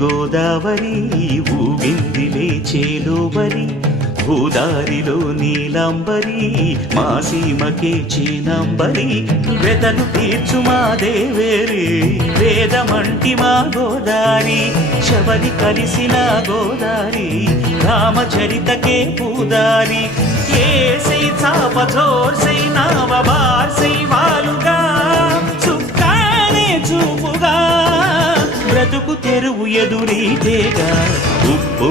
గోదావరి ఊగిందిలే చేలోబరి భూదారిలో నీలాంబరి మా సీమకే చీనాంబరి వెదలు తీర్చు మా దేవేరి వేదమంటి మా గోదారి శబరి కలిసిన గోదారి రామచరితకే పూదారి ఏసై చాప జోర్సై నావ బార్సై వాలుగా చుక్కానే చూపుగా బ్రతుకు తెరువు ఎదురీతేగా ఉప్పు